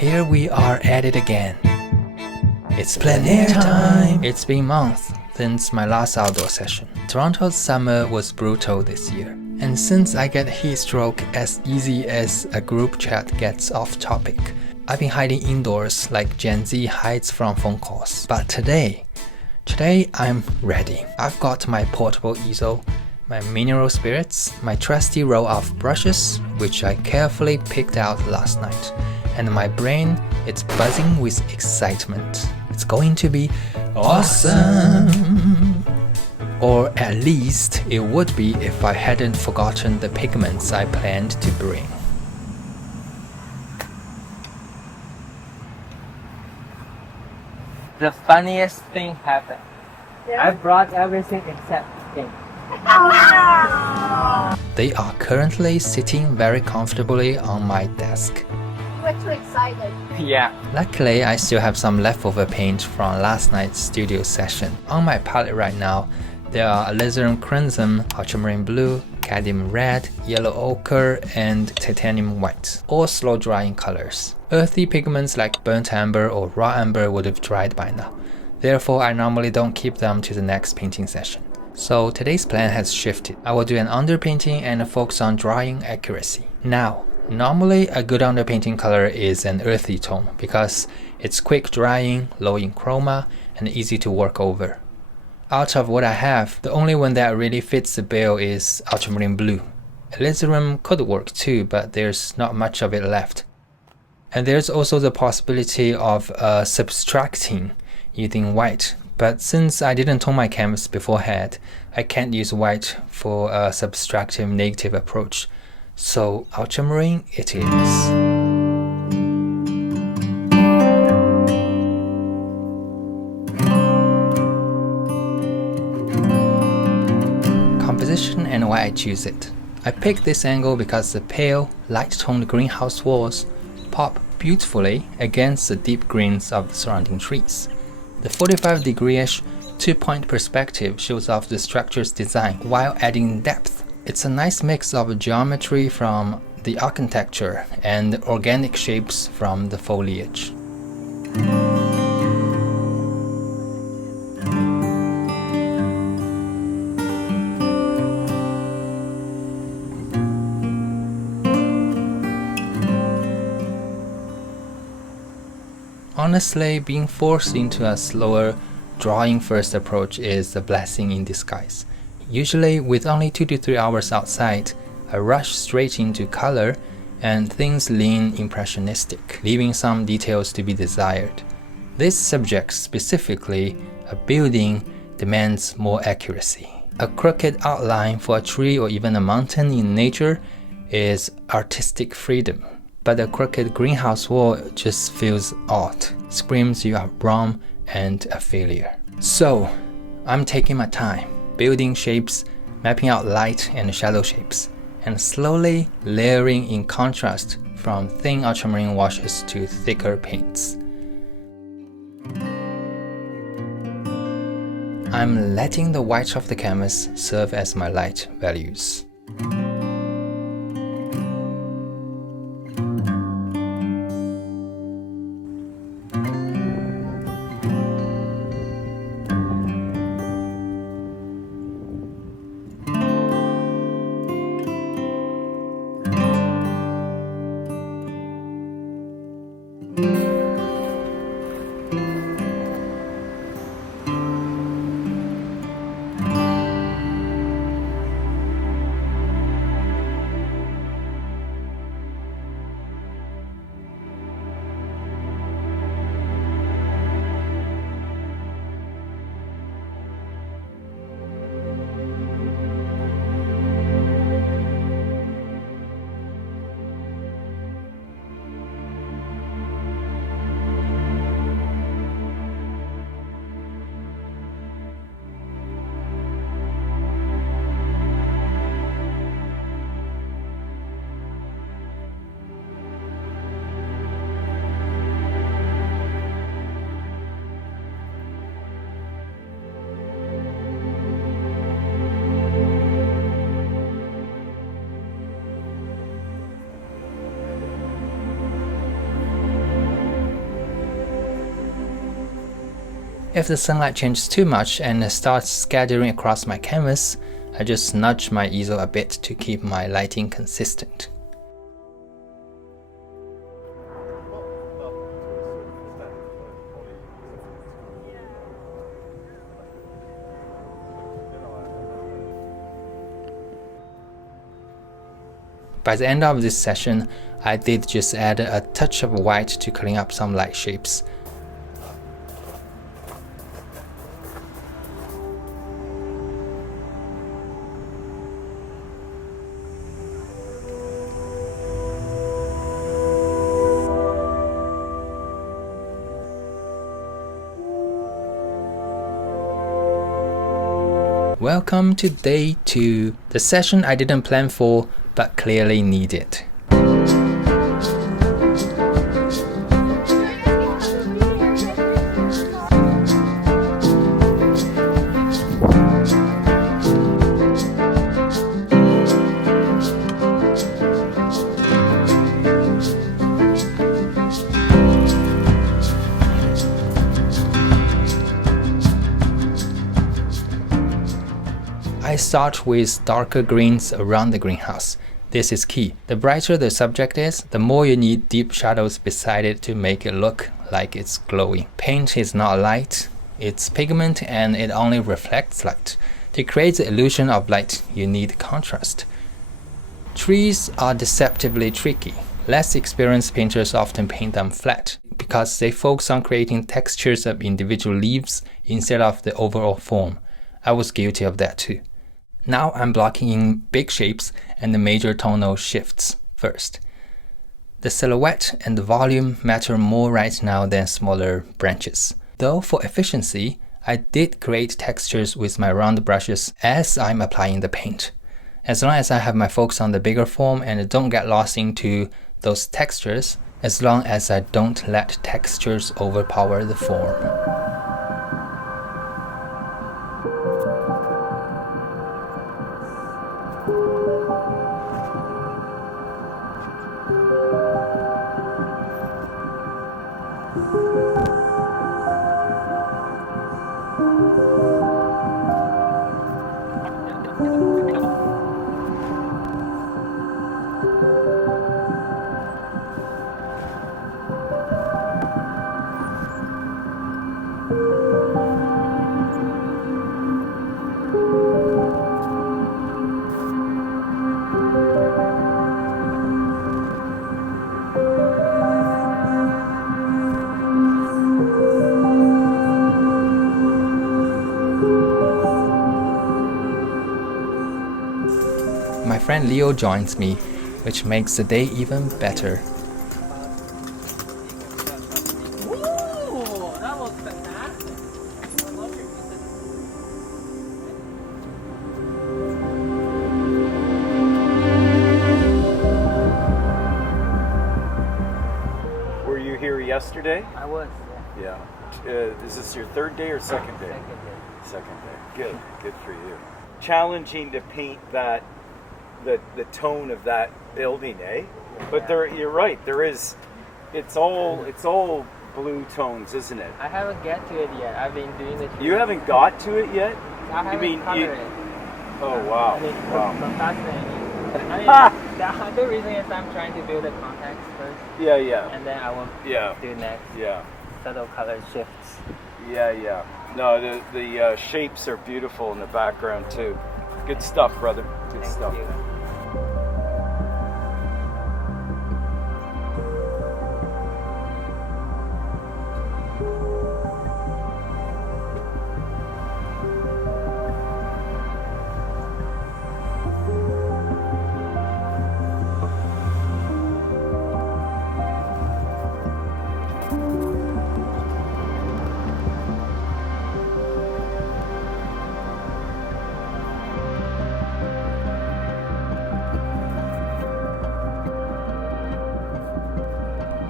Here we are at it again. It's plein air time! It's been months since my last outdoor session. Toronto's summer was brutal this year. And since I get heat stroke as easy as a group chat gets off topic, I've been hiding indoors like Gen Z hides from phone calls. But today I'm ready. I've got my portable easel, my mineral spirits, my trusty roll of brushes, which I carefully picked out last night, and my brain, it's buzzing with excitement. It's going to be awesome! Or at least it would be if I hadn't forgotten the pigments I planned to bring. The funniest thing happened. Yeah? I brought everything except ink. They are currently sitting very comfortably on my desk. You were too excited. Yeah. Luckily, I still have some leftover paint from last night's studio session. On my palette right now, there are alizarin crimson, ultramarine blue, cadmium red, yellow ochre, and titanium white, all slow drying colors. Earthy pigments like burnt amber or raw amber would have dried by now. Therefore, I normally don't keep them to the next painting session. So today's plan has shifted. I will do an underpainting and focus on drawing accuracy. Now, normally a good underpainting color is an earthy tone because it's quick drying, low in chroma, and easy to work over. Out of what I have, the only one that really fits the bill is ultramarine blue. Alizarin could work too, but there's not much of it left. And there's also the possibility of subtracting using white, but since I didn't tone my canvas beforehand, I can't use white for a subtractive negative approach. So ultramarine it is. Composition and why I choose it. I picked this angle because the pale, light-toned greenhouse walls pop beautifully against the deep greens of the surrounding trees. The 45-degree-ish two-point perspective shows off the structure's design while adding depth. It's a nice mix of geometry from the architecture and organic shapes from the foliage. Honestly, being forced into a slower, drawing-first approach is a blessing in disguise. Usually, with only 2 to 3 hours outside, I rush straight into color and things lean impressionistic, leaving some details to be desired. This subject, specifically a building, demands more accuracy. A crooked outline for a tree or even a mountain in nature is artistic freedom. But a crooked greenhouse wall just feels odd, screams you are wrong and a failure. So, I'm taking my time, building shapes, mapping out light and shadow shapes, and slowly layering in contrast from thin ultramarine washes to thicker paints. I'm letting the white of the canvas serve as my light values. If the sunlight changes too much and starts scattering across my canvas, I just nudge my easel a bit to keep my lighting consistent. By the end of this session, I did just add a touch of white to clean up some light shapes. Welcome to day 2, the session I didn't plan for but clearly needed. I start with darker greens around the greenhouse. This is key. The brighter the subject is, the more you need deep shadows beside it to make it look like it's glowing. Paint is not light, it's pigment and it only reflects light. To create the illusion of light, you need contrast. Trees are deceptively tricky. Less experienced painters often paint them flat because they focus on creating textures of individual leaves instead of the overall form. I was guilty of that too. Now I'm blocking in big shapes and the major tonal shifts first. The silhouette and the volume matter more right now than smaller branches. Though for efficiency, I did create textures with my round brushes as I'm applying the paint. As long as I have my focus on the bigger form and don't get lost into those textures, as long as I don't let textures overpower the form. My friend Leo joins me, which makes the day even better. Ooh, that looks fantastic. I love your pieces. Were you here yesterday? I was. Yeah. Is this your third day or second day? Second day. Second day. Good. Good for you. Challenging to paint that, the tone of that building, eh? But you're right. There is. It's all blue tones, isn't it? I haven't get to it yet. I've been doing the tree. You haven't got to it yet? I haven't mean colored you- it. Oh wow. I mean, Wow. I mean, the other reason is I'm trying to build the context first, Yeah, yeah, and then I will yeah, do next yeah, subtle color shifts. yeah, yeah. No, the shapes are beautiful in the background too. Good stuff, brother. Good Thank stuff. you.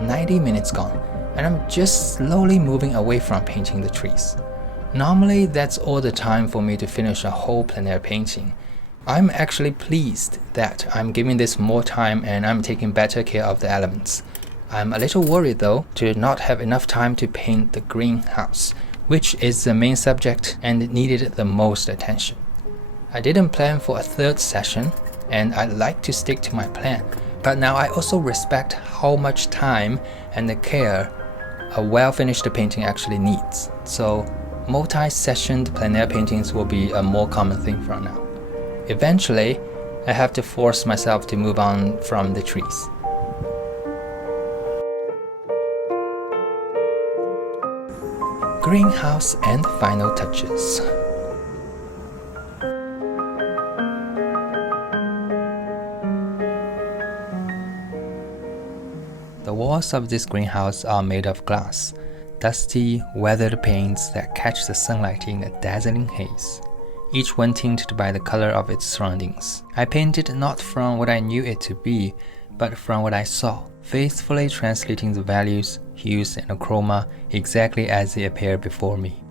"90 minutes gone, and I'm just slowly moving away from painting the trees. Normally, that's all the time for me to finish a whole plein air painting. I'm actually pleased that I'm giving this more time and I'm taking better care of the elements. I'm a little worried though to not have enough time to paint the greenhouse, which is the main subject and needed the most attention. I didn't plan for a third session, and I like to stick to my plan, but now I also respect how much time and care a well-finished painting actually needs. So multi-sessioned plein air paintings will be a more common thing from now. Eventually, I have to force myself to move on from the trees. Greenhouse and final touches. The walls of this greenhouse are made of glass, dusty, weathered paints that catch the sunlight in a dazzling haze, each one tinted by the color of its surroundings. I painted not from what I knew it to be, but from what I saw, faithfully translating the values, hues, and chroma exactly as they appear before me.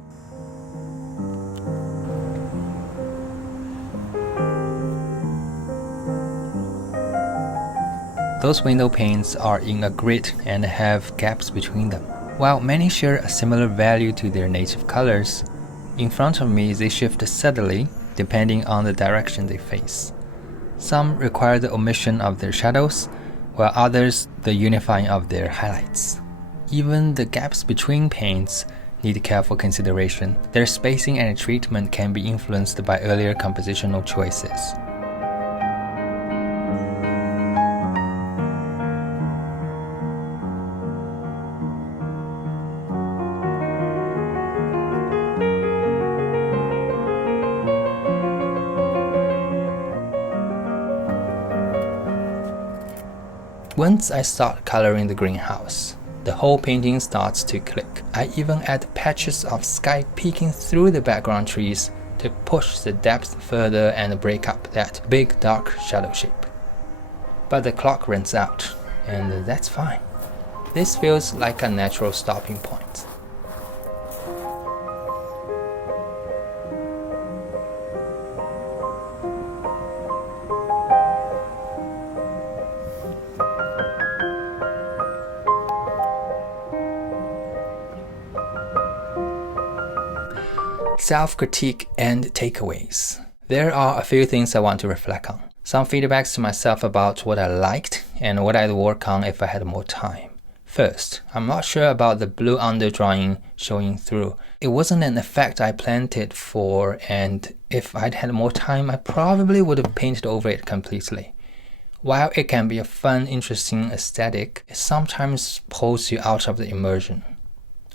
Those window panes are in a grid and have gaps between them. While many share a similar value to their native colors, in front of me they shift subtly depending on the direction they face. Some require the omission of their shadows, while others the unifying of their highlights. Even the gaps between paints need careful consideration. Their spacing and treatment can be influenced by earlier compositional choices. Once I start coloring the greenhouse, the whole painting starts to click. I even add patches of sky peeking through the background trees to push the depth further and break up that big dark shadow shape. But the clock runs out, and that's fine. This feels like a natural stopping point. Self-critique and takeaways. There are a few things I want to reflect on. Some feedbacks to myself about what I liked and what I'd work on if I had more time. First, I'm not sure about the blue underdrawing showing through. It wasn't an effect I planned it for, and if I'd had more time, I probably would have painted over it completely. While it can be a fun, interesting aesthetic, it sometimes pulls you out of the immersion.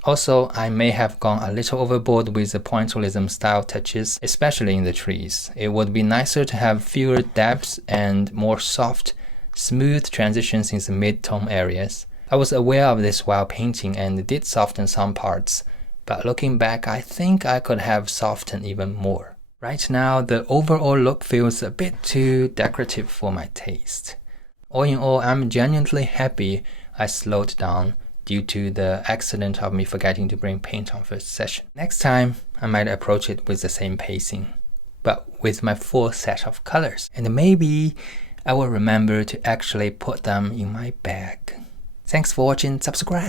Also, I may have gone a little overboard with the pointillism style touches, especially in the trees. It would be nicer to have fewer depths and more soft, smooth transitions in the mid-tone areas. I was aware of this while painting and did soften some parts, but looking back, I think I could have softened even more. Right now, the overall look feels a bit too decorative for my taste. All in all, I'm genuinely happy I slowed down due to the accident of me forgetting to bring paint on first session. Next time, I might approach it with the same pacing, but with my full set of colors. And maybe I will remember to actually put them in my bag. Thanks for watching, subscribe!